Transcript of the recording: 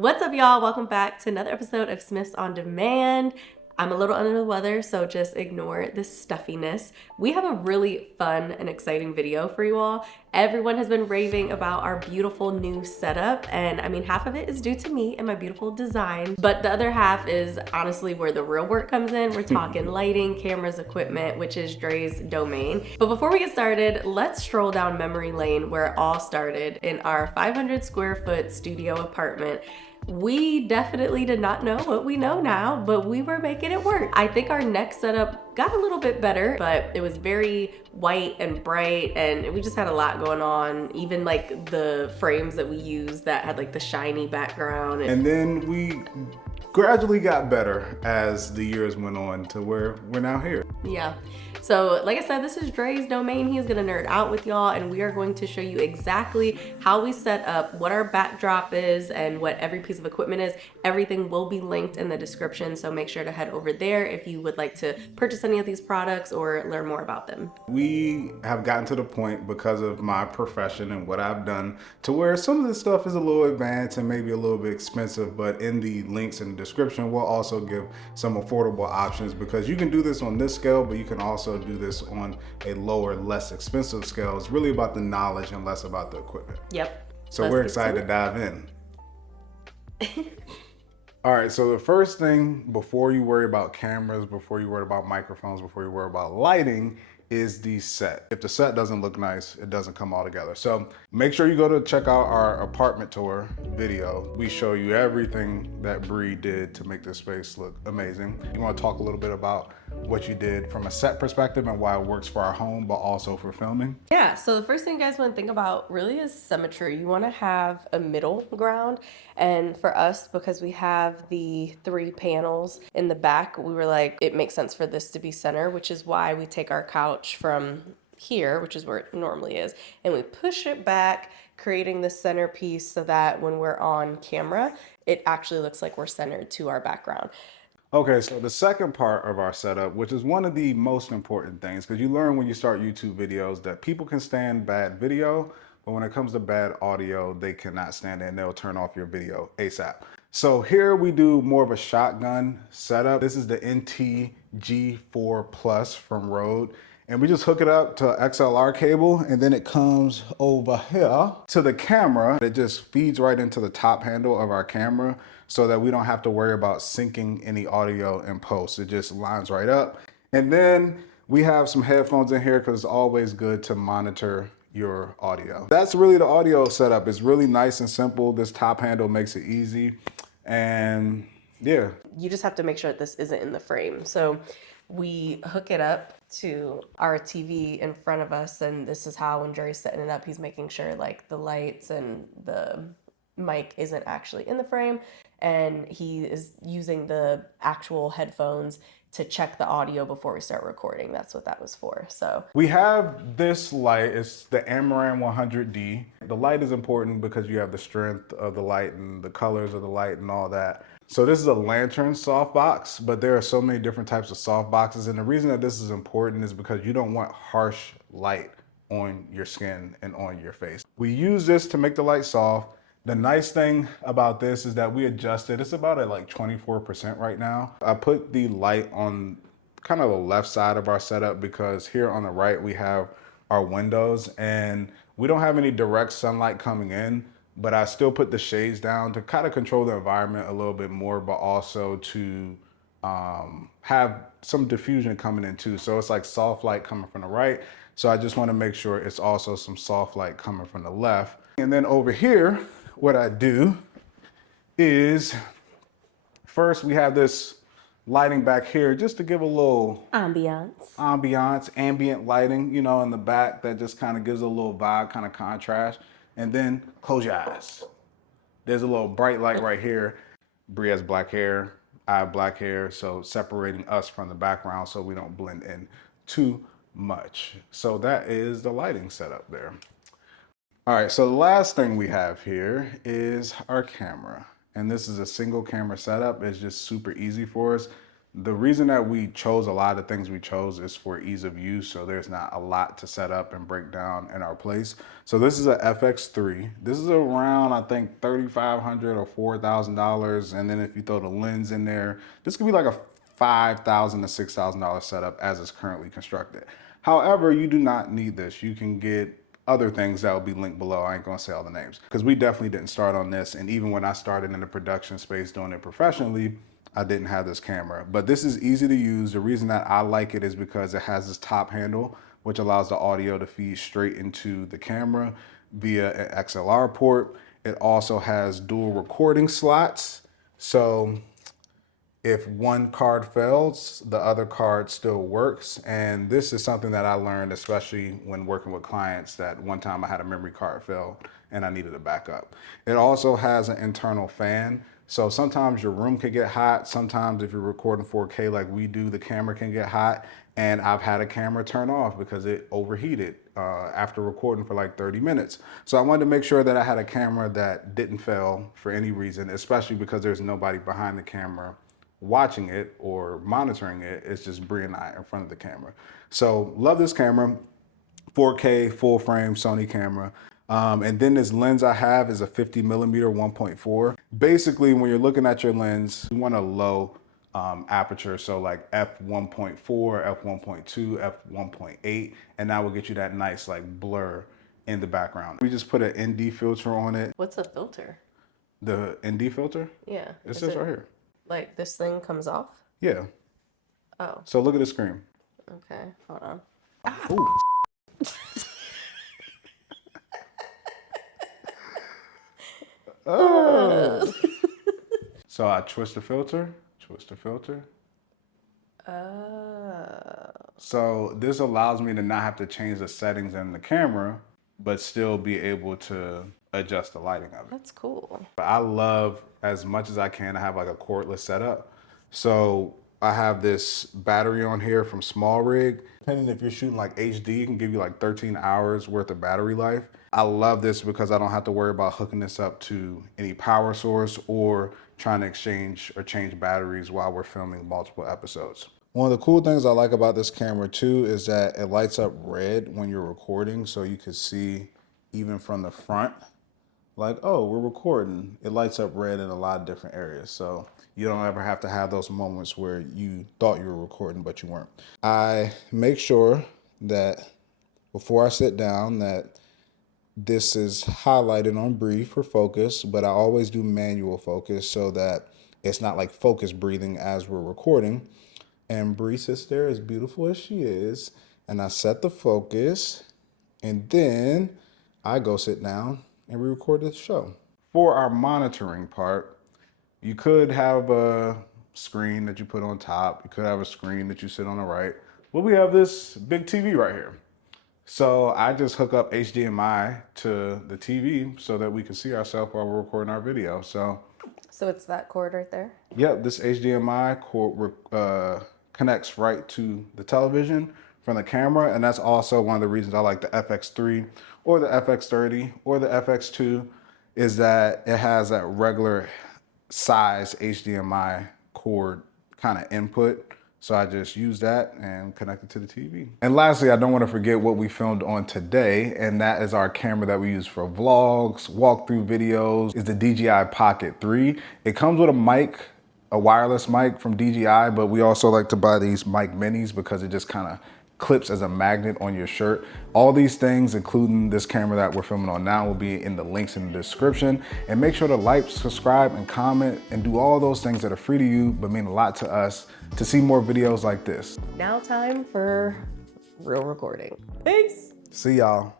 What's up, y'all? Welcome back to another episode of Smiths on Demand. I'm a little under the weather, so just ignore this stuffiness. We have a really fun and exciting video for you all. Everyone has been raving about our beautiful new setup, and I mean, half of it is due to me and my beautiful design, but the other half is honestly where the real work comes in. We're talking lighting, cameras, equipment, which is Dre's domain. But before we get started, let's stroll down memory lane where it all started in our 500 square foot studio apartment. We definitely did not know what we know now, but we were making it work. I think our next setup got a little bit better, but it was very white and bright, and we just had a lot going on. Even like the frames that we used that had like the shiny background. And then we gradually got better as the years went on to where we're now here. Yeah. So like I said, this is Dre's domain. He is gonna nerd out with y'all, and we are going to show you exactly how we set up, what our backdrop is, and what every piece of equipment is. Everything will be linked in the description, so make sure to head over there if you would like to purchase any of these products or learn more about them. We have gotten to the point, because of my profession and what I've done, to where some of this stuff is a little advanced and maybe a little bit expensive, but in the links in the description, we'll also give some affordable options, because you can do this on this scale, but you can also do this on a lower, less expensive scale. It's really about the knowledge and less about the equipment. Yep. So we're excited to dive in. All right, so the first thing, before you worry about cameras, before you worry about microphones, before you worry about lighting, is the set. If the set doesn't look nice, it doesn't come all together. So make sure you go to check out our apartment tour video. We show you everything that Bree did to make this space look amazing. You want to talk a little bit about what you did from a set perspective and why it works for our home, but also for filming? Yeah, so the first thing you guys want to think about really is symmetry. You want to have a middle ground. And for us, because we have the 3 panels in the back, we were like, it makes sense for this to be center, which is why we take our couch from here, which is where it normally is, and we push it back, creating the centerpiece so that when we're on camera, it actually looks like we're centered to our background. Okay, so the second part of our setup, which is one of the most important things, because you learn when you start YouTube videos that people can stand bad video, but when it comes to bad audio, they cannot stand it and they'll turn off your video ASAP. So here we do more of a shotgun setup. This is the NT-G4 Plus from Rode. And we just hook it up to XLR cable, and then it comes over here to the camera. It just feeds right into the top handle of our camera so that we don't have to worry about syncing any audio in post. It just lines right up. And then we have some headphones in here because it's always good to monitor your audio. That's really the audio setup. It's really nice and simple. This top handle makes it easy. And yeah. You just have to make sure that this isn't in the frame. So we hook it up to our TV in front of us, and this is how, when Jerry's setting it up, he's making sure like the lights and the mic isn't actually in the frame, and he is using the actual headphones to check the audio before we start recording. That's what that was for. So we have this light. It's the Amaran 100D. The light is important because you have the strength of the light and the colors of the light and all that. So this is a lantern softbox, but there are so many different types of softboxes. And the reason that this is important is because you don't want harsh light on your skin and on your face. We use this to make the light soft. The nice thing about this is that we adjust it. It's about at like 24% right now. I put the light on kind of the left side of our setup because here on the right, we have our windows and we don't have any direct sunlight coming in, but I still put the shades down to kind of control the environment a little bit more, but also to have some diffusion coming in too. So it's like soft light coming from the right. So I just want to make sure it's also some soft light coming from the left. And then over here, what I do is first we have this lighting back here just to give a little ambient lighting, you know, in the back that just kind of gives a little vibe, kind of contrast. And then close your eyes. There's a little bright light right here. Bree has black hair, I have black hair, so separating us from the background so we don't blend in too much. So that is the lighting setup there. All right, so the last thing we have here is our camera. And this is a single camera setup. It's just super easy for us. The reason that we chose a lot of the things we chose is for ease of use, so there's not a lot to set up and break down in our place. So this is a FX3. This is around, I think, $3,500 or $4,000, and then if you throw the lens in there, this could be like a $5,000 to $6,000 setup as it's currently constructed. However, you do not need this. You can get other things that will be linked below. I ain't gonna say all the names because we definitely didn't start on this, and even when I started in the production space doing it professionally, I didn't have this camera, but this is easy to use. The reason that I like it is because it has this top handle, which allows the audio to feed straight into the camera via an XLR port. It also has dual recording slots. So if one card fails, the other card still works. And this is something that I learned, especially when working with clients, that one time I had a memory card fail and I needed a backup. It also has an internal fan. So sometimes your room can get hot. Sometimes if you're recording 4K like we do, the camera can get hot. And I've had a camera turn off because it overheated after recording for like 30 minutes. So I wanted to make sure that I had a camera that didn't fail for any reason, especially because there's nobody behind the camera watching it or monitoring it. It's just Breanna and I in front of the camera. So love this camera, 4K full frame Sony camera. And then this lens I have is a 50 millimeter 1.4. Basically, when you're looking at your lens, you want a low aperture. So like f1.4, f1.2, f1.8, and that will get you that nice like blur in the background. We just put an ND filter on it. What's a filter? The ND filter? Yeah. It says right here. Like this thing comes off? Yeah. Oh. So look at the screen. Okay, hold on. Ooh. Oh. So I twist the filter, So this allows me to not have to change the settings in the camera, but still be able to adjust the lighting of it. That's cool. But I love, as much as I can, to have like a cordless setup. So I have this battery on here from Small Rig. Depending if you're shooting like HD, it can give you like 13 hours worth of battery life. I love this because I don't have to worry about hooking this up to any power source or trying to exchange or change batteries while we're filming multiple episodes. One of the cool things I like about this camera too is that it lights up red when you're recording, so you can see even from the front, like, oh, we're recording. It lights up red in a lot of different areas. So you don't ever have to have those moments where you thought you were recording, but you weren't. I make sure that before I sit down that this is highlighted on breathe for focus, but I always do manual focus so that it's not like focus breathing as we're recording. And Bree sits there as beautiful as she is, and I set the focus, and then I go sit down and we record the show. For our monitoring part, you could have a screen that you put on top. You could have a screen that you sit on the right. But we have this big TV right here. So I just hook up HDMI to the TV so that we can see ourselves while we're recording our video. So it's that cord right there? Yep, this HDMI cord connects right to the television from the camera, and that's also one of the reasons I like the FX3 or the FX30 or the FX2 is that it has that regular size HDMI cord kind of input. So I just use that and connect it to the TV. And lastly, I don't want to forget what we filmed on today, and that is our camera that we use for vlogs, walkthrough videos, is the DJI Pocket 3. It comes with a mic, a wireless mic from DJI, but we also like to buy these mic minis because it just kind of clips as a magnet on your shirt. All these things, including this camera that we're filming on now, will be in the links in the description. And make sure to like, subscribe, and comment, and do all those things that are free to you but mean a lot to us to see more videos like this. Now time for real recording. Peace. See y'all.